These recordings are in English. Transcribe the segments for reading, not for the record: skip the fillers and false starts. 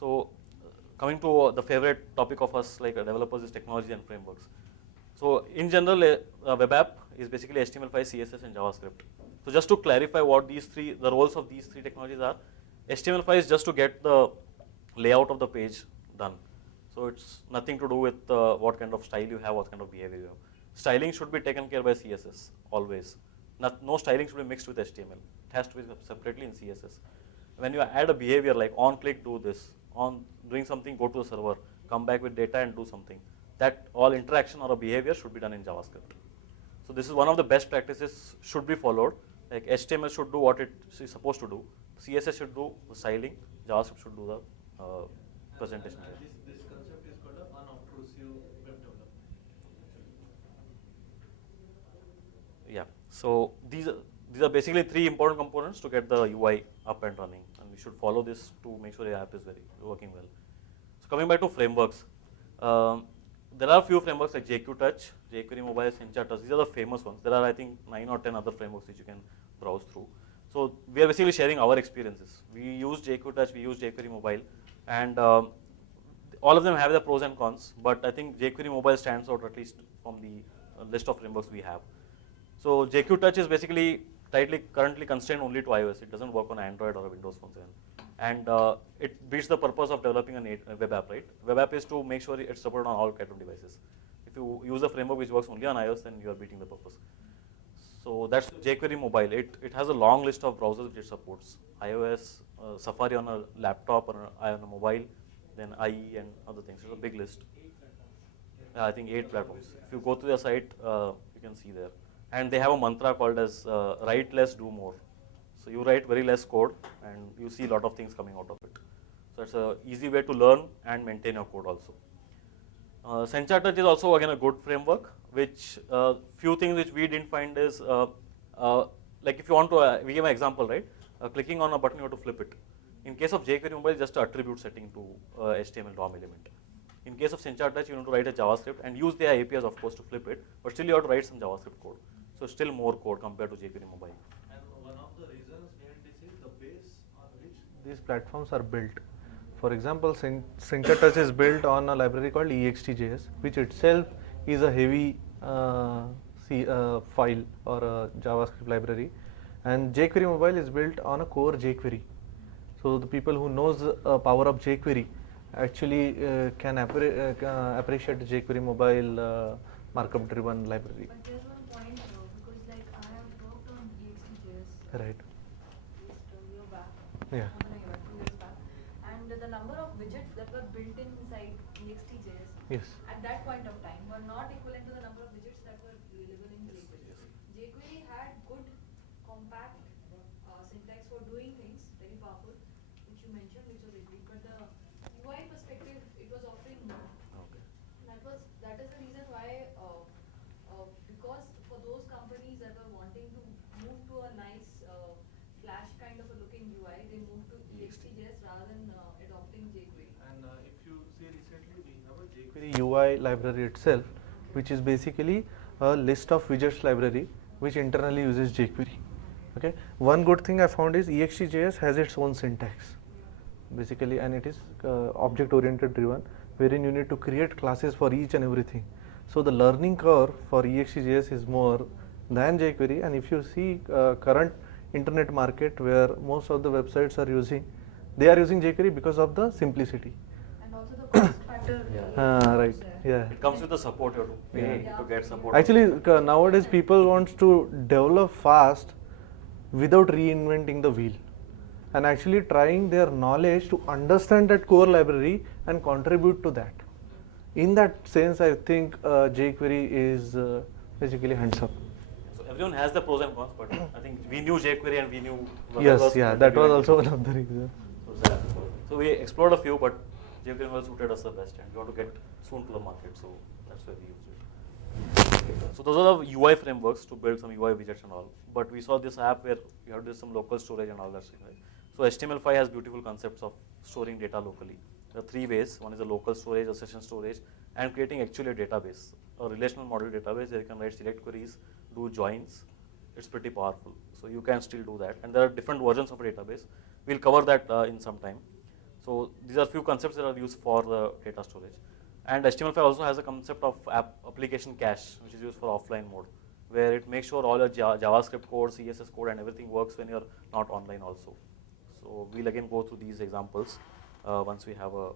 So coming to the favorite topic of us like developers is technology and frameworks. So in general, a web app is basically HTML5, CSS, and JavaScript. So just to clarify what the roles of these three technologies are, HTML5 is just to get the layout of the page done. So it's nothing to do with what kind of style you have, what kind of behavior you have. Styling should be taken care by CSS always. No styling should be mixed with HTML. It has to be separately in CSS. When you add a behavior like on click, do this, on doing something, go to the server, come back with data and do something. That all interaction or a behavior should be done in JavaScript. So this is one of the best practices should be followed. Like HTML should do what it is supposed to do. CSS should do the styling. JavaScript should do the presentation. This concept is called an unobtrusive web development. Yeah. So these are basically three important components to get the UI up and running, and we should follow this to make sure the app is working well. So coming back to frameworks, there are a few frameworks like JQTouch, jQuery Mobile, SenchaTouch. These are the famous ones. There are I think 9 or 10 other frameworks which you can browse through. So we are basically sharing our experiences. We use JQTouch, we use jQuery Mobile, and all of them have their pros and cons. But I think jQuery Mobile stands out at least from the list of frameworks we have. So JQTouch is basically currently constrained only to iOS. It doesn't work on Android or Windows Phone 7. And it beats the purpose of developing a web app, right? Web app is to make sure it's supported on all kind of devices. If you use a framework which works only on iOS, then you are beating the purpose. So that's jQuery Mobile. It has a long list of browsers which it supports. iOS, Safari on a laptop or on a mobile, then IE and other things. It's a big list. I think 8 platforms. If you go to their site, you can see there. And they have a mantra called as write less, do more. So you write very less code and you see a lot of things coming out of it. So it's an easy way to learn and maintain your code also. SenchaTouch is also again a good framework, which few things which we didn't find is, like if you want to, we give an example, right? Clicking on a button, you have to flip it. In case of jQuery Mobile, just an attribute setting to HTML DOM element. In case of SenchaTouch, you need to write a JavaScript and use their APIs, of course, to flip it, but still you have to write some JavaScript code. So still more code compared to jQuery Mobile. And one of the reasons behind this is the base on which these platforms are built. For example, SenchaTouch is built on a library called ext.js, which itself is a heavy file or a JavaScript library, and jQuery Mobile is built on a core jQuery. So the people who knows power of jQuery actually can appreciate jQuery Mobile markup driven library. But there's one point because like I have worked on ext.js Right. just a year back, Yeah. more than a year, 2 years back, and the number of widgets that were built inside ext.js Yes. at that point of time were not equivalent to the number of widgets that were available in jQuery. jQuery had good compact syntax for doing things, very powerful, which you mentioned, which was agreed, but the UI perspective, it was offering more. Okay. That is the reason why, because for those companies that were wanting to move to a nice Flash kind of a looking UI, they moved to ext.js rather than adopting jQuery. And if you see recently, we have a jQuery UI library itself, which is basically a list of widgets library which internally uses jQuery. Okay. One good thing I found is ext.js has its own syntax, basically, and it is object-oriented driven, wherein you need to create classes for each and everything. So the learning curve for ext.js is more than jQuery, and if you see current internet market where most of the websites are using, they are using jQuery because of the simplicity. And also the cost factor. Right. Yeah. It comes with the support you have to pay to get support. Actually, nowadays people wants to develop fast without reinventing the wheel, and actually trying their knowledge to understand that core library and contribute to that. In that sense, I think jQuery is basically hands up. So everyone has the pros and cons, but I think we knew jQuery and we knew. Yes, yeah, that was also one of the reasons. So we explored a few, but jQuery Mobile suited us the best, and we want to get soon to the market, so that's why we used it. So those are the UI frameworks to build some UI widgets and all. But we saw this app where you have to do some local storage and all that stuff. Right? So HTML5 has beautiful concepts of storing data locally. There are 3 ways. One is a local storage, a session storage, and creating actually a database, a relational model database where you can write select queries, do joins. It's pretty powerful. So you can still do that. And there are different versions of a database. We'll cover that in some time. So these are few concepts that are used for the data storage. And HTML5 also has a concept of application cache, which is used for offline mode, where it makes sure all your JavaScript code, CSS code, and everything works when you're not online also. So we'll again go through these examples once we have a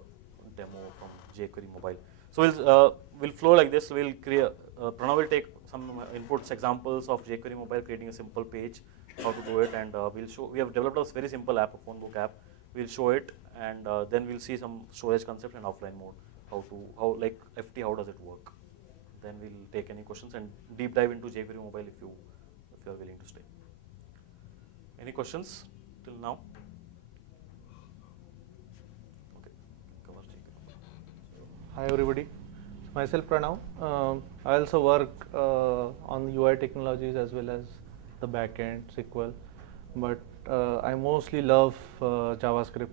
demo from jQuery mobile. So we'll flow like this. We'll create. Pranav will take some inputs, examples of jQuery mobile, creating a simple page, how to do it, and we'll show. We have developed a very simple app, a phone book app. We'll show it, and then we'll see some storage concept and offline mode. How like FT, how does it work? Then we'll take any questions and deep dive into jQuery mobile if you are willing to stay. Any questions till now? Okay, cover jQuery. Hi everybody, myself Pranav. I also work on UI technologies as well as the backend SQL, but I mostly love JavaScript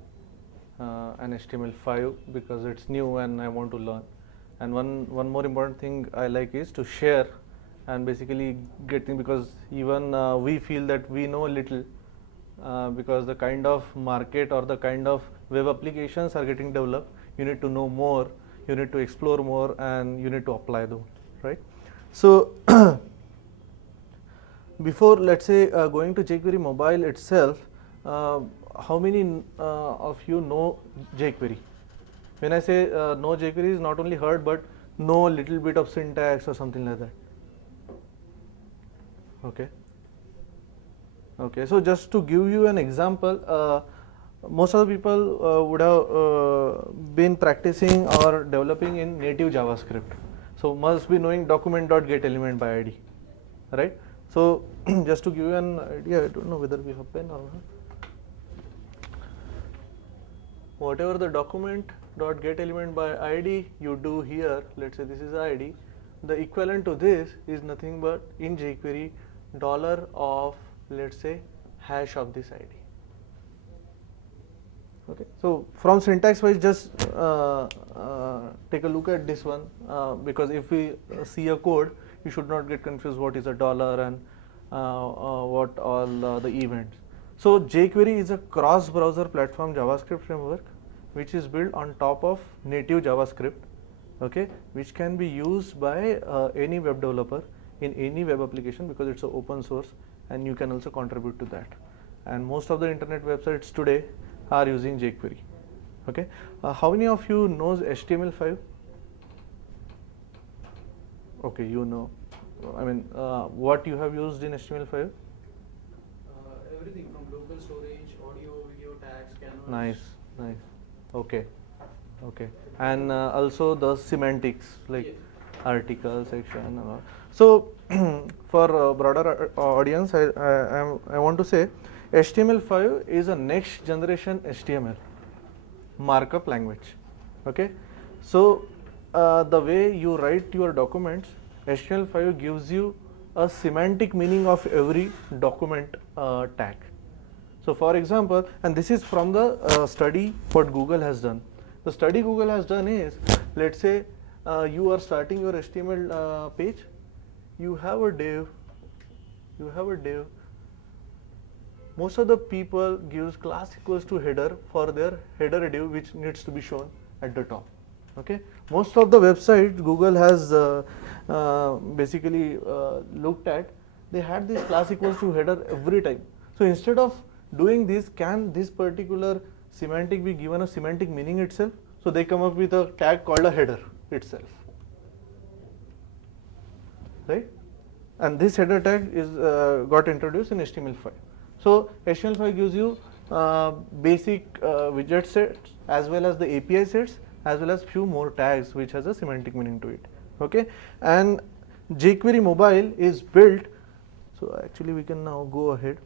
and HTML5 because it's new and I want to learn. And one more important thing I like is to share and basically getting, because even we feel that we know a little because the kind of market or the kind of web applications are getting developed. You need to know more, you need to explore more, and you need to apply them, right? So before, let's say, going to jQuery mobile itself, how many of you know jQuery? When I say know jQuery, is not only heard but know a little bit of syntax or something like that. Okay. Okay. So just to give you an example, most of the people would have been practicing or developing in native JavaScript. So must be knowing document.getElement by ID, right? So just to give you an idea, I don't know whether we have pen or not. Whatever the document.getElement by ID you do here, let's say this is ID, the equivalent to this is nothing but in jQuery dollar of, let's say, hash of this ID. Okay, so from syntax wise, just take a look at this one because if we see a code, you should not get confused what is a dollar and what all the events. So jQuery is a cross-browser platform JavaScript framework which is built on top of native JavaScript, okay, which can be used by any web developer in any web application because it's an open source and you can also contribute to that. And most of the internet websites today are using jQuery. Okay, how many of you knows HTML5? Okay, you know. I mean, what you have used in HTML5? Everything from local storage, audio, video tags, canvas. Nice, nice. Okay, okay. And also the semantics like Yes. article, section, and all. So for broader audience, I want to say HTML5 is a next generation HTML markup language. Okay, so the way you write your documents, HTML5 gives you a semantic meaning of every document tag. So for example, and this is from the study what Google has done. The study Google has done is, let's say you are starting your HTML page, you have a div, most of the people gives class equals to header for their header div which needs to be shown at the top. Okay, most of the websites Google has basically looked at, they had this class equals to header every time. So instead of doing this, can this particular semantic be given a semantic meaning itself? So they come up with a tag called a header itself, right? And this header tag is got introduced in HTML5. So HTML5 gives you basic widget sets as well as the API sets as well as few more tags which has a semantic meaning to it. Okay, and jQuery mobile is built. So actually we can now go ahead.